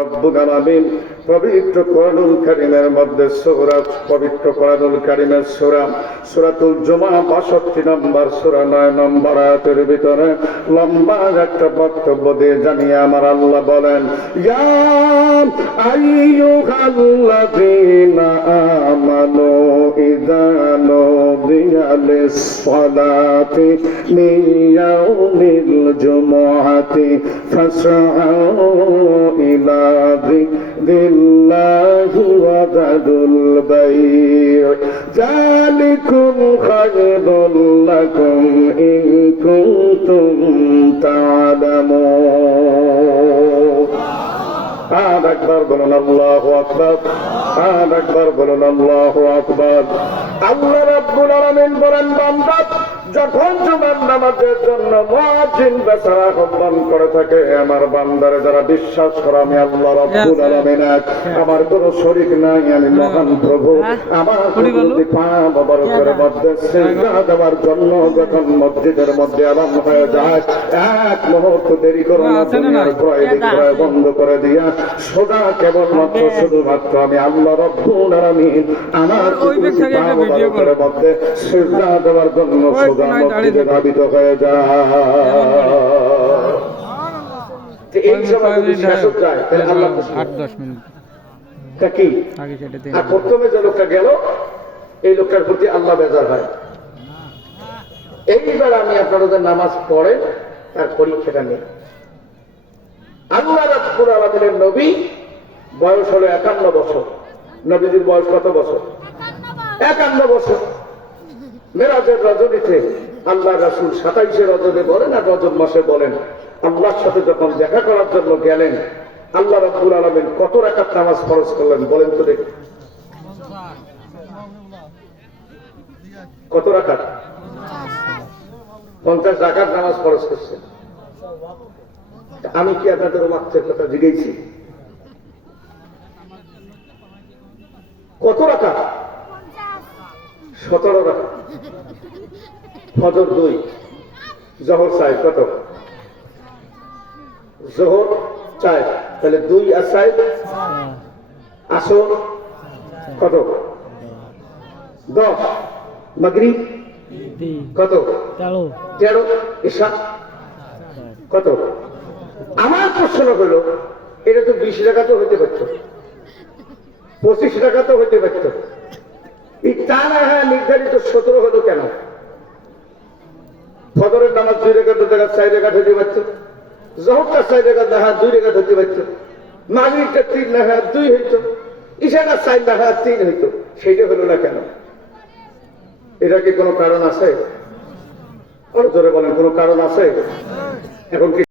রব্বুল আলামিন পবিত্র কোরআনুল কারীমের মধ্যে সূরা, পবিত্র কোরআনুল কারীমের সূরা, সূরাতুল জুমা 62 নম্বর সূরা 9 নম্বর আয়াতের ভিতরে লম্বা জানিয়ে আমার আল্লাহ বলেন নুদিয়া লিস-সালাতি মিন ইয়াউমিল জুমআতি ফাসআউ ইলা যিকরিল্লাহি ওয়া যাদুল বাই'আ যালিকুম খায়রুল লাকুম ইন কুনতুম তা'লামুন আর একবার বলুন আল্লাহ আকবার আর একবার বলুন আল্লাহ আকবার আল্লাহ রাব্বুল আলামিন বলেন বান্দা যখন জুমার নামাজের জন্য মুয়াজ্জিন বেচারা আহ্বান করে থাকে আমার বান্দারে যারা বিশ্বাস করে আমি আল্লাহ রাব্বুল আলামিন আমার কোনো শরীক নাই আমি মহান প্রভু। আমার প্রতি পা বাবার উপরে মধ্যে সিজদা দেওয়ার জন্য যখন মসজিদের মধ্যে আরাম হয়ে যায় এক মুহূর্ত দেরি করো না দুনিয়ার ক্রয় বিক্রয় বন্ধ করে দিয়া সোজা কেবলমাত্র শুধুমাত্র আমি আল্লাহ রব্বুল আলামিন আমার করো। মধ্যে সিজদা দেওয়ার জন্য সোজা মসজিদে ধাবিত হয়ে যায়। এই সময় যদি শেষ যায় তাহলে আল্লাহ আট দশ মিনিট। তা কি? আর প্রথমে যে লোকটা গেল এই লোকটার প্রতি আল্লাহ বেজার হয়। এইবার আমি আপনাদের নামাজ পড়ে তার পরীক্ষাটা নেই। আল্লাহ রাব্বুল আলামিনের নবী বয়স হলো একান্ন বছর। নবীজির বয়স কত বছর? একান্ন বছর। মেরাজের রজনীতে আল্লাহ রাসুল সাতাইশে রজনে বলেন আর রজব মাসে বলেন, আল্লাহর সাথে যখন দেখা করার জন্য গেলেন, আল্লাহ রাব্বুল আলামিন কত রাকাত নামাজ ফরজ করলেন বলেন তো দেখি। কত রাকাত? পঞ্চাশ রাকাত নামাজ ফরজ করছেন আমি কি আপনাদের মাত্রের কথা জিগেছি কত রাকাত? সতেরো রাকাত। ফজর দুই। জহর চাই কত? জহর চাই তাহলে দুই আর চাই আসর? কত? দশ। মাগরিব কত? তেরো। তেরো? ঈশা? কত? আমার প্রশ্ন হলো এটা তো বিশ টাকা তো হইতে পারত। পঁচিশ টাকা তো হইতে পারত। এই তা না হয় নির্ধারিত সতেরো হলো কেন? ফদরের নামাজ দুই রেখা দু টাকা চার রেখা হইতে পারত। জহরটা চার রেখা হয় দুই রেখা হইতে পারত। মাগরিবটা তিন হয় দুই হইতো। ঈশাটা চার হয় তিন হইতো। সেইটা হলো না কেন? এটা কি কোনো কারণ আছে? জোরে বলেন কোনো কারণ আছে? এখন কি